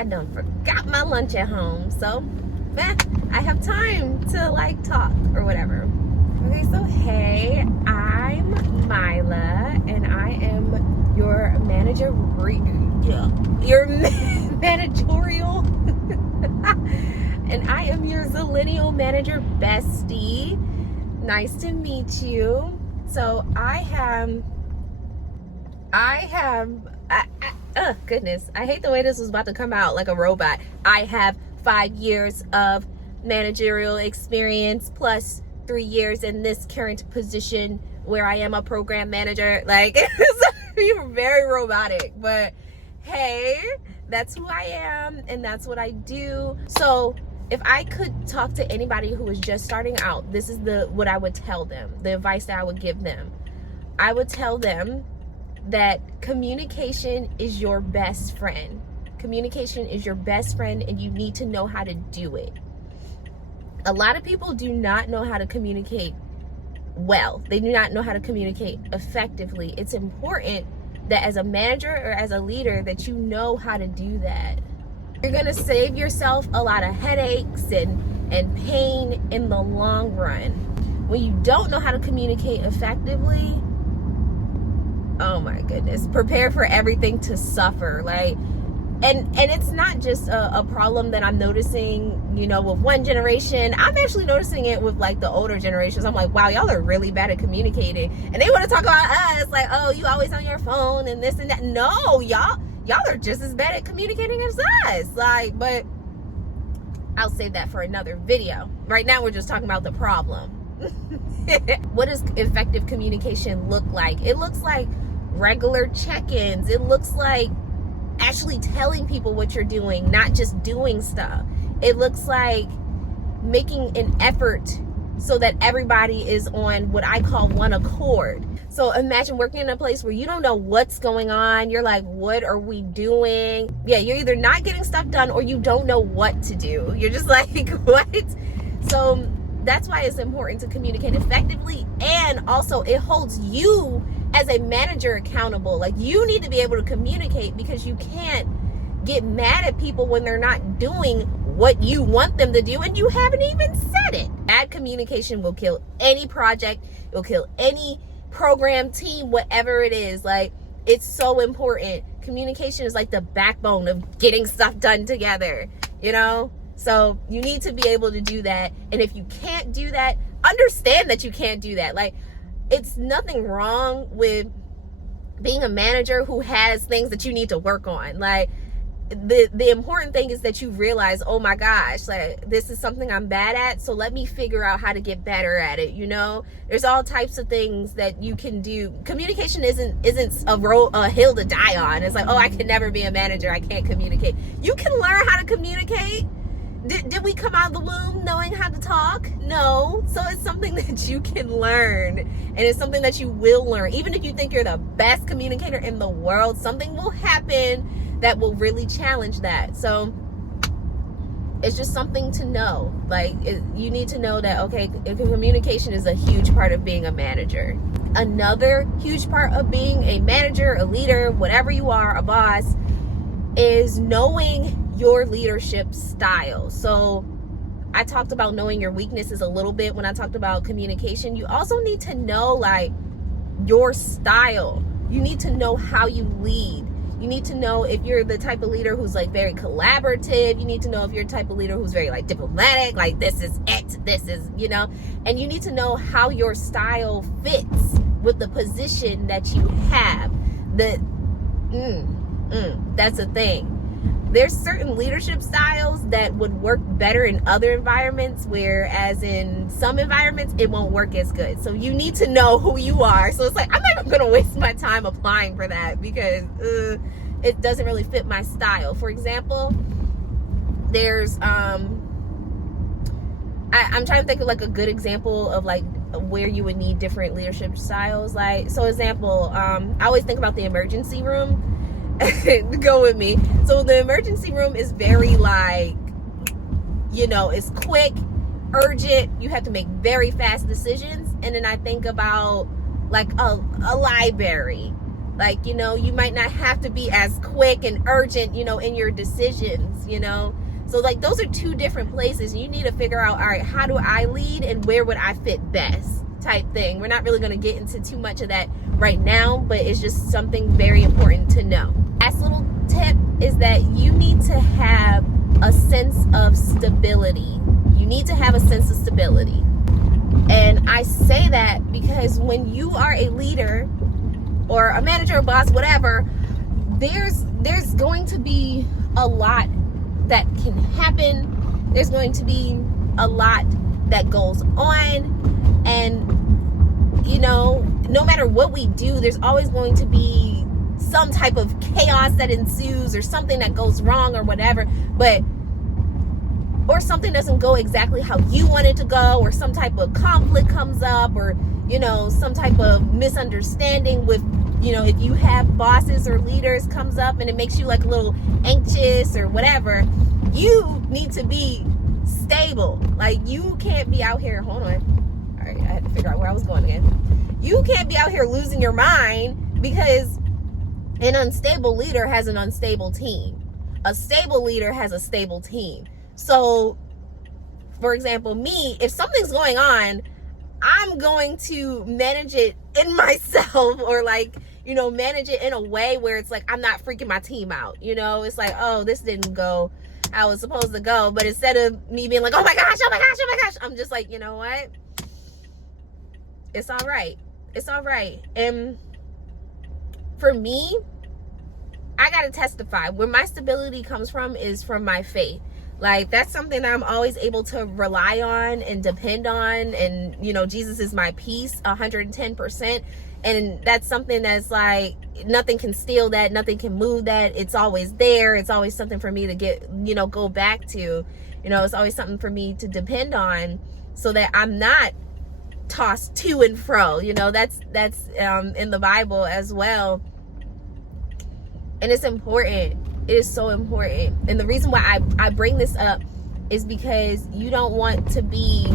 I done forgot my lunch at home, so I have time to like talk or whatever. Okay, so hey, I'm Mila, and I am your managerial, and I am your Zillennial manager bestie. Nice to meet you. So goodness, I hate the way this was about to come out like a robot. I have 5 years of managerial experience plus 3 years in this current position where I am a program manager. Like, you're very robotic, but hey, that's who I am and that's what I do. So if I could talk to anybody who is just starting out, this is what I would tell them, the advice that I would give them. I would tell them that communication is your best friend. Communication is your best friend, and you need to know how to do it. A lot of people do not know how to communicate well. They do not know how to communicate effectively. It's important that as a manager or as a leader that you know how to do that. You're gonna save yourself a lot of headaches and pain in the long run. When you don't know how to communicate effectively, oh my goodness, prepare for everything to suffer. Like, and it's not just a problem that I'm noticing, with one generation. I'm actually noticing it with like the older generations. I'm like, wow, y'all are really bad at communicating. And they want to talk about us like, oh, you always on your phone and this and that. No, y'all are just as bad at communicating as us. Like, but I'll save that for another video. Right now, we're just talking about the problem. What does effective communication look like? It looks like regular check-ins. It looks like actually telling people what you're doing, not just doing stuff. It looks like making an effort so that everybody is on what I call one accord. So imagine working in a place where you don't know what's going on. You're like, what are we doing? Yeah, you're either not getting stuff done or you don't know what to do. You're just like, what? So that's why it's important to communicate effectively, and also it holds you as a manager accountable. Like, you need to be able to communicate, because you can't get mad at people when they're not doing what you want them to do and you haven't even said it. Bad communication will kill any project, it will kill any program, team, whatever it is. Like, it's so important. Communication is like the backbone of getting stuff done together, So you need to be able to do that. And if you can't do that, understand that you can't do that. Like, it's nothing wrong with being a manager who has things that you need to work on. Like, the important thing is that you realize, oh my gosh, like, this is something I'm bad at, so let me figure out how to get better at it. There's all types of things that you can do. Communication isn't a hill to die on. It's like, oh, I can never be a manager, I can't communicate. You can learn how to communicate. Did we come out of the womb knowing how to talk? No. So it's something that you can learn, and it's something that you will learn. Even if you think you're the best communicator in the world, something will happen that will really challenge that. So it's just something to know. Like, you need to know that, okay, communication is a huge part of being a manager. Another huge part of being a manager, a leader, whatever you are, a boss, is knowing your leadership style. So I talked about knowing your weaknesses a little bit when I talked about communication. You also need to know, like, your style. You need to know how you lead. You need to know if you're the type of leader who's like very collaborative. You need to know if you're the type of leader who's very like diplomatic, like this is it, this is, and you need to know how your style fits with the position that you have. That's a thing. There's certain leadership styles that would work better in other environments, whereas in some environments it won't work as good. So you need to know who you are. So it's like, I'm not even going to waste my time applying for that because it doesn't really fit my style. For example, there's I'm trying to think of like a good example of like where you would need different leadership styles. Like, so example, I always think about the emergency room. Go with me. So the emergency room is very like, it's quick, urgent. You have to make very fast decisions. And then I think about like a library. Like, you know, you might not have to be as quick and urgent, you know, in your decisions, you know. So like those are two different places. You need to figure out, all right, how do I lead and where would I fit best type thing. We're not really going to get into too much of that right now, but it's just something very important to know. Last little tip is that you need to have a sense of stability. You need to have a sense of stability. And I say that because when you are a leader or a manager, a boss, whatever, there's going to be a lot that can happen. There's going to be a lot that goes on, and you know, no matter what we do, there's always going to be some type of chaos that ensues or something that goes wrong or whatever, or something doesn't go exactly how you want it to go, or some type of conflict comes up, or you know, some type of misunderstanding with, you know, if you have bosses or leaders comes up and it makes you like a little anxious or whatever. You need to be stable. Like, you can't be out here, hold on, all right, I had to figure out where I was going again. You can't be out here losing your mind, because an unstable leader has an unstable team. A stable leader has a stable team. So for example, me, if something's going on, I'm going to manage it in myself, or like, you know, manage it in a way where it's like I'm not freaking my team out. You know, it's like, oh, this didn't go how it was supposed to go. But instead of me being like, oh my gosh, oh my gosh, oh my gosh, I'm just like, you know what? It's all right. It's all right. And for me, I got to testify. Where my stability comes from is from my faith. Like, that's something that I'm always able to rely on and depend on. And, you know, Jesus is my peace 110%. And that's something that's like, nothing can steal that. Nothing can move that. It's always there. It's always something for me to get, you know, go back to. You know, it's always something for me to depend on, so that I'm not tossed to and fro. You know, that's in the Bible as well. And it's important. It is so important. And the reason why I bring this up is because you don't want to be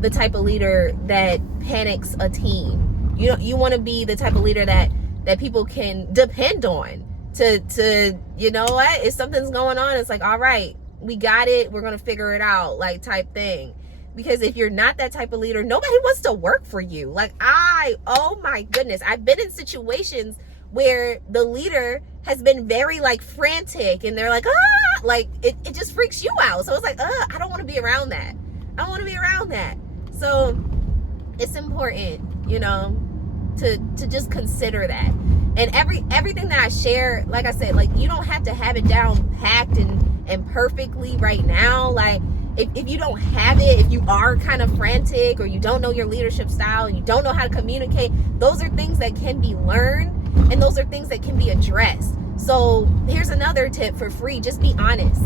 the type of leader that panics a team. You want to be the type of leader that people can depend on to, you know what, if something's going on, it's like, all right, we got it, we're going to figure it out, like, type thing. Because if you're not that type of leader, nobody wants to work for you. Like, oh my goodness, I've been in situations where the leader has been very like frantic, and they're like, like it just freaks you out. So it's like, I don't want to be around that. I don't want to be around that. So it's important, you know, to just consider that. And everything that I share, like I said, like, you don't have to have it down packed and perfectly right now. Like, if you don't have it, if you are kind of frantic, or you don't know your leadership style, you don't know how to communicate, those are things that can be learned, and those are things that can be addressed. So here's another tip for free. Just be honest.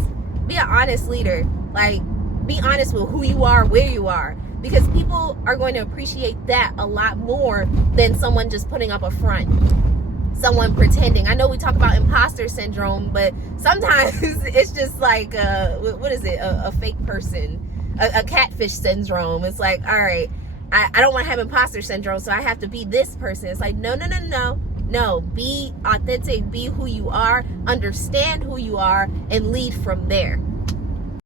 Be an honest leader. Like, be honest with who you are, where you are, because people are going to appreciate that a lot more than someone just putting up a front, someone pretending. I know we talk about imposter syndrome, but sometimes it's just like, what is it? A fake person, a catfish syndrome. It's like, all right, I don't want to have imposter syndrome, so I have to be this person. It's like, no, be authentic, be who you are, understand who you are, and lead from there.